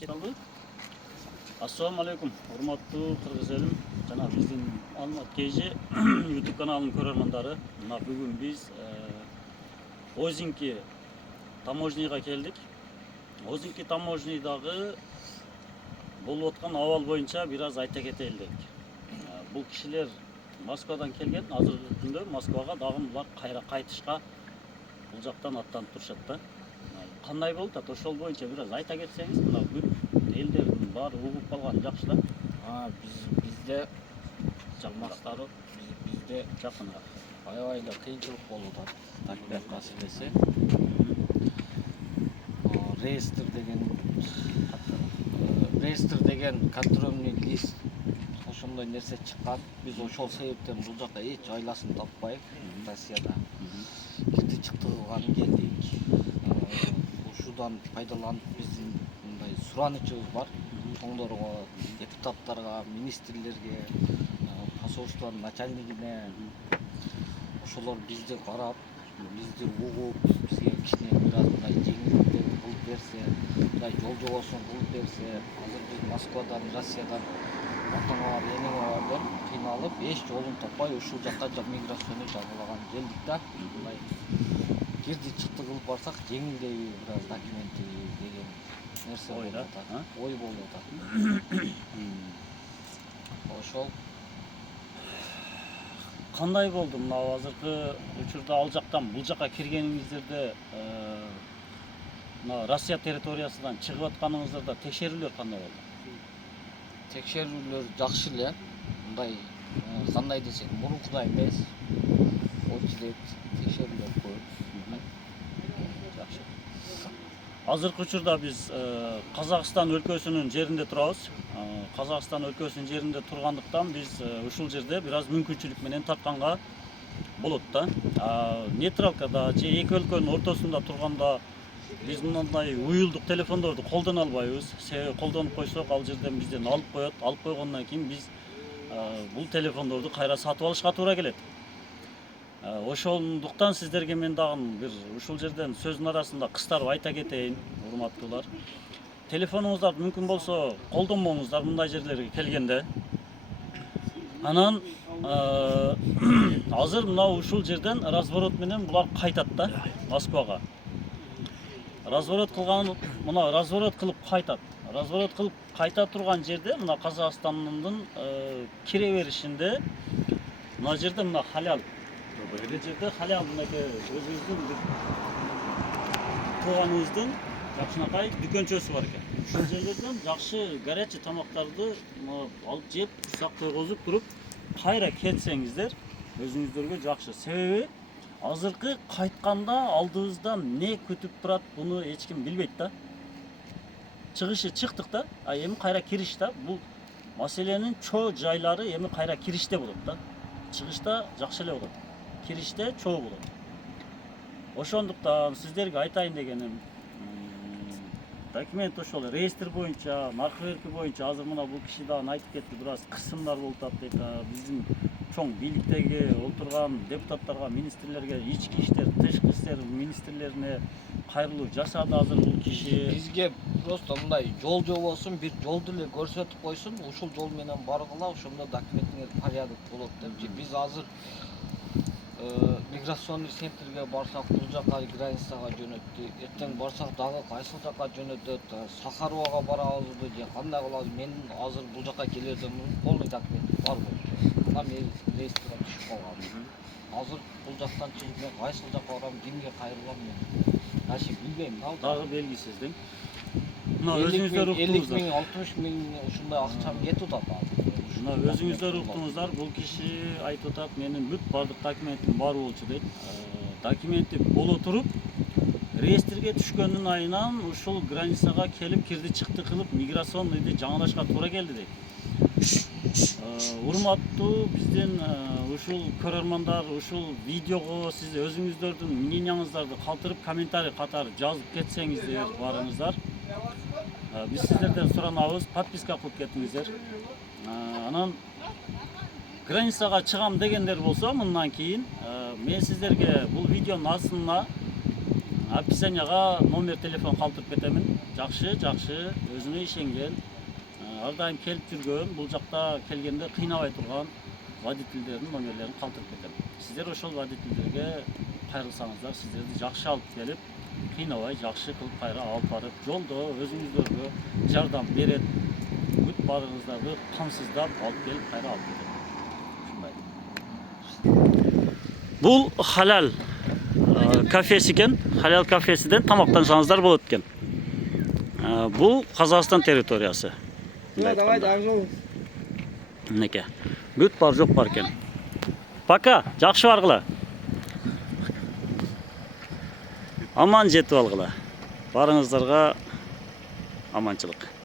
Ketті. Ассаламу алейкум, урматтуу кыргыз элим жана биздин Алмат KG YouTube каналынын көрөрмандары. Мына бүгүн биз Озинки таможняга келдик. Озинки таможнядагы болуп аткан абал боюнча бир аз айта кетели дедик. Бул кишилер Москвадан келген, азыркы күндө Москвага дагы булар кайра кайтышка бул жактан аттанып турушат да. Кандай болду да ошол боюнча бир аз айта кетсеңиз, мына бүт элдердин баары угуп калганы жакшы да. Bizde çalmastары bizde Жакыныраак. аябай эле кыйынчылык болуп атат. Такбек маселеси. Реестр деген контрольный лист ошондой нерсе чыккан. Биз ошол себептен бул жакка эч айласын таппай Россияда кирди чыкты кылганы келдик. Ушудан пайдаланып биздин мындай суранычыбыз бар. Чоңдорго, депутаттарга, министрлерге, посольствонун начальнигине ошолор бизди карап, бизди угуп, бизге кичине бир аз мындай жеңилдик кылып берсе, мындай жол жобосун кылып берсе, азыр биз Москвадан, Россиядан ватанга энеңерден кыйналып, эч жолун таппай ушул жакка миграцияны жабылаган келдик да. Мындай кирди чыкты кылып барсак, жеңилдейби бир аз документи деген нерсе болуп атат. Ой болуп атат. Ошол Кандай болду мына азыркы учурда ал жактан бул жакка киргениңиздерде мына Россия территориясынан чыгып атканыңыздарда текшерүүлөр кандай болду? текшерүүлөр жакшы эле. Мындай кандай десек, мурункудай эмес. Очередь текшерүүлөр көп. Жакшы. Азыркы учурда биз Казакстан өлкөсүнүн жеринде турабыз. Казакстан өлкөсүнүн жеринде тургандыктан биз ушул жерде бир аз мүмкүнчүлүк менен тартканга болот да. Нейтралкада же эки өлкөнүн ортосунда турганда биз мындай уюлдук телефондорду колдоно албайбыз. Себеби колдонуп койсок ал жерден бизден алып коет. Алып койгондон кийин биз бул телефондорду кайра сатып алышка туура келет. Ошондуктан сиздерге мен дагы бир ушул жерден сөздүн арасында кыстарып айта кетейин, урматтуулар. Телефонуңуздарды мүмкүн болсо колдонбоңуздар мындай жерлерге келгенде. Анан азыр мына ушул жерден разворот менен булар кайтат да Москвага. Разворот кылган, мына разворот кылып кайтат. Разворот кылып кайта турган жерде мына Казакстандын кире беришинде мына жерде мына халал. Бул жерде халал мынакей өзүңүздүн тууганыңыздын жакшынакай дүкөнчөсү бар экен. Ушул жерлерден жакшы горячий тамактарды алып жеп, курсак тойгозуп туруп, кайра кетсеңиздер өзүңүздөргө жакшы. Себеби азыркы кайтканда алдыбызда эмне күтүп турат, буну эч ким билбейт да. Чыгышы чыктык да, эми кайра кириш да. Бул маселенин чоо жайлары эми кайра кириште болот да. Чыгышта жакшы эле болот. Кириште чоо болот. Ошондуктан сиздерге айтайын дегеним, документ ошол реестр боюнча, наркы берки боюнча азыр мына бул киши дагы айтып кетти, бир аз кысымдар болуп атат дейт. Биздин чоң бийликтеги олтурган депутаттарга, министрлерге, ички иштер, тышкы иштер министрлерине кайрылуу жасады азыр бул киши. Бизге просто мындай жол жобосун бир жолду эле көрсөтүп койсун, ушул жол менен баргыла, ошондо документиңер порядок болот деп. Биз азыр миграционный центрге барсак, бул жака границага жөнөттү. Эртең барсак дагы кайсыл жака жөнөтөт, Сахаровага барабызбы же кандай кылабыз? Мен азыр бул жака келерден мурун полный документ бар болчу. Анан мен реестрге түшүп калгам. Азыр бул жактан чыгып мен кайсыл жака барам, кимге кайрылам мен? Ачы билбейм. Дагы белгисиз дең. Мына өзүңүздөр 50 миң, 60 миң ушундай акчам кетип атат. Мына өзүңүздөр уктуңуздар, бул киши айтып атат, менин бүт бардык документим бар болчу дейт. Документи боло туруп, реестрге түшкөндүн айынан ушул границага келип кирди чыкты кылып, миграционныйды жаңылашка туура келди дейт. Урматтуу биздин ушул көрөрмандар, ушул видеого сиз өзүңүздөрдүн мненияңыздарды калтырып, комментарий катары жазып кетсеңиздер барыңыздар. Биз сиздерден суранабыз, подписка кылып кетиңиздер. Анан границага чыгам дегендер болсо, мындан кийин мен сиздерге бул видеонун астына описанияга номер телефон калтырып кетемин. Жакшы, өзүнө ишенген, ар дайым келип жүргөн, бул жакта келгенде кыйнабай турган водительдердин номерлерин калтырып кетем. Сиздер ошол водительдерге кайрылсаңыздар, сиздерди жакшы алып келип, кыйнабай, жакшы кылып кайра алып барып, жолдо өзүңүздөргө жардам берет. Бүт барыңыздарды камсыздап алып келип кайра алып кетет. Бул халал кафеси экен. Халал кафесиден тамактансаңыздар болот экен. Бул Казакстан территориясы. Давай, ак жол. Мынеке. Бүт бар жок бар экен. Пока, жакшы баргыла. Аман жетип алгыла. Барыңыздарга аманчылык.